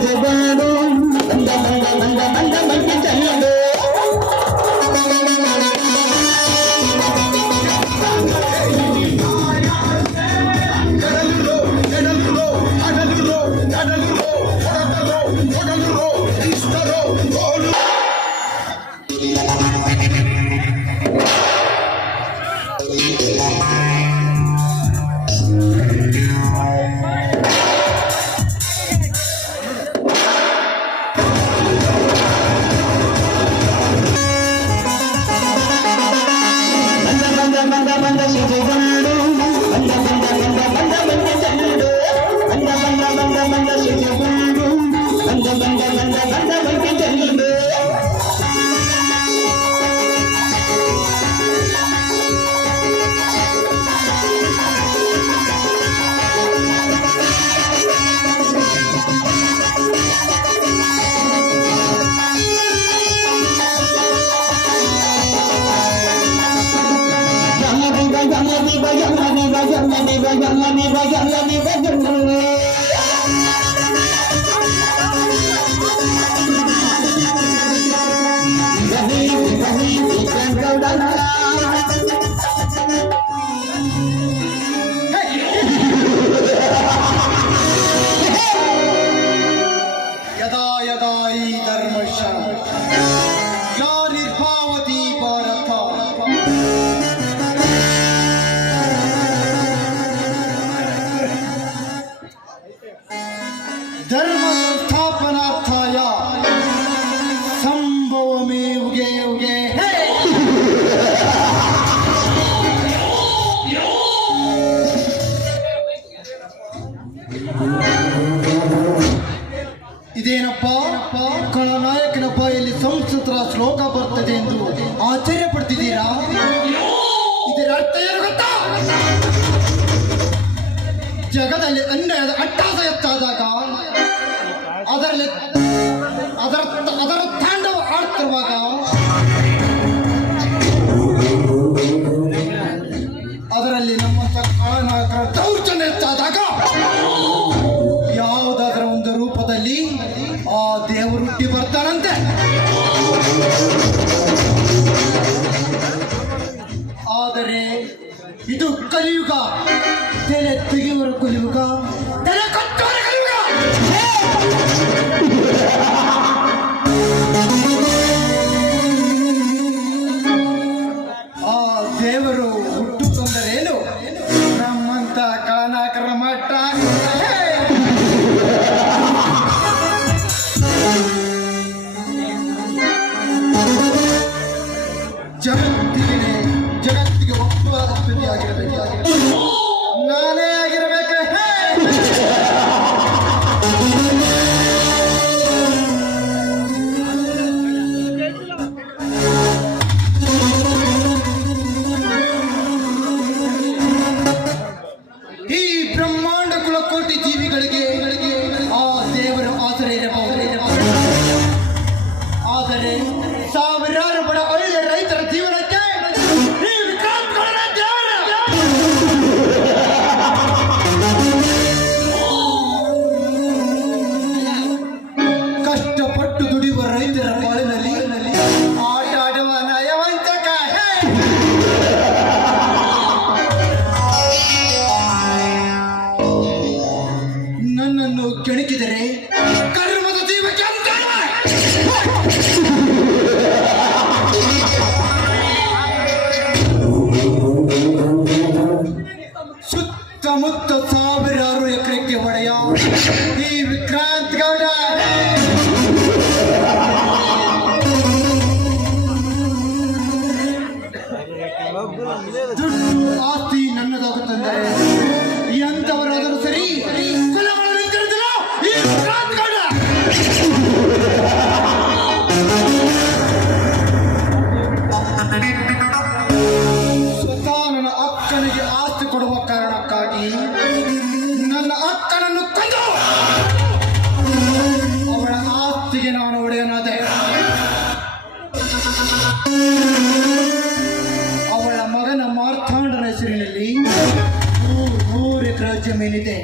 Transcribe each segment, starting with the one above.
ಸಿಜಬಾಡು ಬಂದ ಬಂದ ಬಂದ ಬಂದ ಬಂದ ಚಲ್ಲಡು धर्म संस्थापनार्थाय संभवमे उगे उगे ಇದೇನಪ್ಪ ಖಳನಾಯಕನ ಬಾಯಲ್ಲಿ ಸಂಸ್ಕೃತರ ಶ್ಲೋಕ ಬರ್ತದೆ ಎಂದು ಆಶ್ಚರ್ಯ ಪಡ್ತಿದ್ದೀರಾ? ಇದರ ಅರ್ಥ ಏನು ಗೊತ್ತಾ? ಜಗದಲ್ಲಿ ಅನ್ಯಾಯದ ಅಟ್ಟಾಸ ಎತ್ತಾದಾಗ ಅದರ ತಾಂಡವ ಆಡ್ತಿರುವಾಗ ಅದರಲ್ಲಿ ನಮ್ಮಂತ ಕಾರಣಕರ ದೌರ್ಜನ್ಯ ಎತ್ತಾದಾಗ ಯಾವುದಾದರ ಒಂದು ರೂಪದಲ್ಲಿ ಆ ದೇವರು ಹುಟ್ಟಿ ಬರ್ತಾನಂತೆ. ಆದರೆ ಇದು ಕಲಿಯುಗ, ತಲೆ ತೆಗೆಯುವ ಕಲಿಯುಗ, ತಲೆ ಕಟ್ಟುವ ಕಲಿಯುಗ. ಆ ದೇವರು ಹುಟ್ಟು ತೊಂದರೇನು ನಮ್ಮಂತ ಕಾಣಾಕರ ಮಟ್ಟ ಜಗತ್ತಿಗೆ ಒಬ್ಬ ಆಗಿರಬೇಕು, ನಾನೇ ಆಗಿರಬೇಕು. ಈ ಬ್ರಹ್ಮಾಂಡ ಕುಲಕೋಟಿ ಜೀವಿಗಳಿಗೆ ಆ ದೇವರು ಆಸರೆ ಇರಬಹುದು. ಆದರೆ ಸಾವಿರಾರು ಬಡ ಒಳ್ಳೆಯ ರೈತರ ಜೀವನಕ್ಕೆ ಕಷ್ಟಪಟ್ಟು ದುಡಿಯುವ ರೈತರ ಬಾಳಿನಲ್ಲಿ ಆಟ ಆಡುವ ನಯವಂತಕ. ನನ್ನನ್ನು ಕೆಣಕಿದರೆ ಕರ್ಮದ ಜೀವಕ್ಕೆ ಸುತ್ತಮುತ್ತ ಸಾವಿರಾರು ಎಕರೆಗೆ ಒಡೆಯ ಈ ವಿಕ್ರಾಂತ್ ಗೌಡ ದುಡ್ಡು ಆಸ್ತಿ ನನ್ನದಾಗುತ್ತಂದರೆ ಎಂತವರಾದರೂ ಸರಿ ಕುಲಗಳನ್ನು ತಿಳಿದಿಲ್ಲ ಈ ವಿಕ್ರಾಂತ್ ಗೌಡ. ಸ್ವತಃ ನನ್ನ ಅಕ್ಕನಿಗೆ ಆಸ್ತಿ ಕೊಡುವ ಕಾರಣಕ್ಕಾಗಿ ನನ್ನ ಅಕ್ಕನನ್ನು ಕೊಂದು ಅವಳ ಆಸ್ತಿಗೆ ನಾನು ಒಡೆಯನಾದೆ. ಅವಳ ಮಗನ ಮಾರ್ಥಾಂಡನ ಹೆಸರಿನಲ್ಲಿ 100 ಎಕರೆ ಜಮೀನಿದೆ.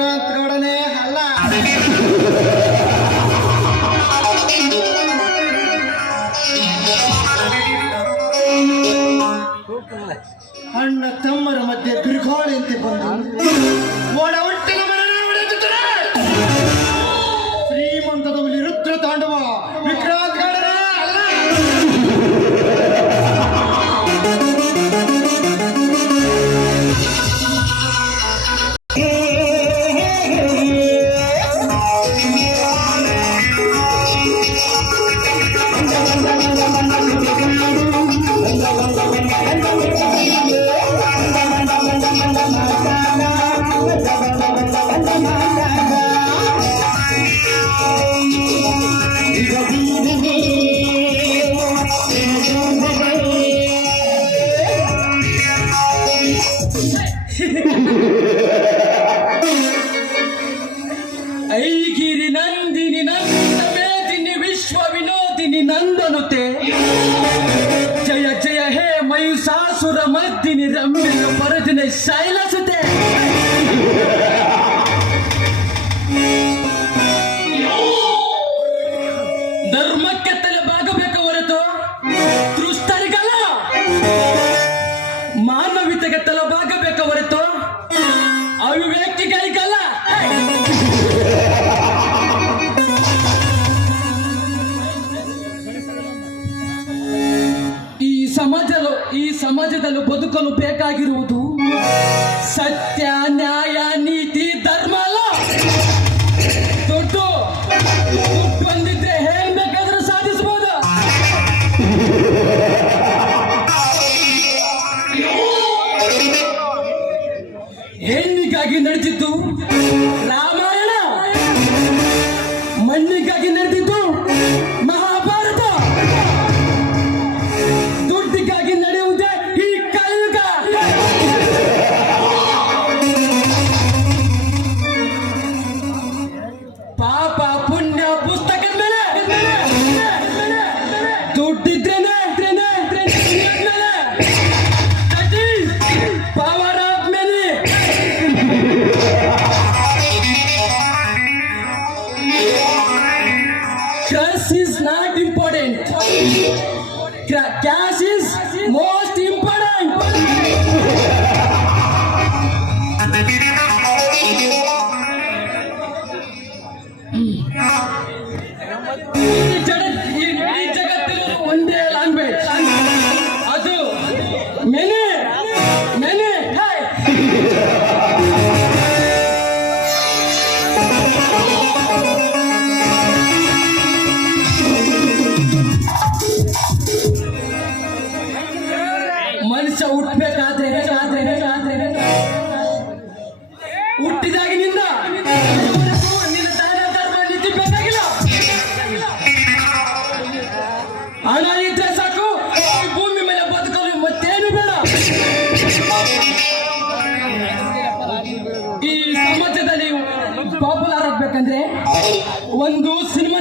ವಿಕ್ರಾಂತ್ ಗೌಡನೇ ಅಲ್ಲ. ಅಣ್ಣ ತಮ್ಮರ ಮಧ್ಯೆ ಬಿರುಗಾಳಿಯಂತೆ ಬಂದು ಒಡ ಹುಟ್ಟಿನ ಮರಣ ಹೊಡೆಯುತ್ತಿದ್ದರೆ ಶ್ರೀಮಂತದ ಹುಲಿ ರುದ್ರ ತಾಂಡವ ವಿಕ್ರಾಂತ್ ಗೌಡನೇ ಅಲ್ಲ. ಐಗಿರಿ ನಂದಿನಿ ನಂದ ಮೇದಿನಿ ವಿಶ್ವ ವಿನೋದಿನಿ ನಂದನುತೆ ಜಯ ಜಯ ಹೇ ಮಯುಸಾಸುರ ಮರ್ದಿನಿ ರಮ್ಯ ಪರದಿನ ಶೈಲಸುತೆ. ಧರ್ಮಕ್ಕೆ ತಲೆ ಬಾಗಬೇಕು ಹೊರತು ದೃಷ್ಟರಿಗಲ್ಲ, ಮಾನವೀಯತೆಗೆ ತಲೆ ಬಾಗಬೇಕು ಹೊರತು ಅವಿವೇಕಿಗಳಿಗಲ್ಲ. ಈ ಸಮಾಜದಲ್ಲಿ ಬದುಕಲು ಬೇಕಾಗಿರುವುದು ಸತ್ಯ, ನ್ಯಾಯ, ನೀತಿ, ಧರ್ಮ ಅಲ್ಲ. ದುಡ್ಡು ಬಂದಿದ್ರೆ ಏನ್ ಬೇಕಾದ್ರೂ ಸಾಧಿಸಬಹುದು. ಹೆಣ್ಣಿಗಾಗಿ ನಡೆದಿದ್ದು ರಾಮಾಯಣ, ಮಣ್ಣಿಗಾಗಿ ನಡೆದಿದ್ದು ಮಹಾಭಾರತ, ದುಡ್ಡಿಗಾಗಿ ನಡೆಯುವುದೇ ಈ ಕಲಿಯುಗ. ಪಾಪ ಪುಣ್ಯ ಪುಸ್ತಕದ ಮೇಲೆ ದುಡ್ಡಿದ್ರೇನೆ power of many. Trust is not important. Cash is most important. ಈ ಜಗತ್ತಿನ ಒಂದೇ ಲ್ಯಾಂಗ್ವೇಜ್, ಅದು ಮೆನೆ ಮೆನೆ. ಮನುಷ್ಯ ಹುಟ್ಟಬೇಕಾದ್ರೆ ಹುಟ್ಟಿದಾಗಿನಿಂದ ನಿನ್ನ ದಾನ ಧರ್ಮ ನೀತಿ ಬೇಕಾಗಿಲ್ಲ. ಹಣ ಇದ್ರೆ ಸಾಕು, ಈ ಭೂಮಿ ಮೇಲೆ ಬದುಕಲು ಮತ್ತೇನು ಬೇಡ. ಈ ಸಮಾಜದಲ್ಲಿ ಪಾಪ್ಯುಲರ್ ಆಗ್ಬೇಕಂದ್ರೆ ಒಂದು ಸಿನಿಮಾ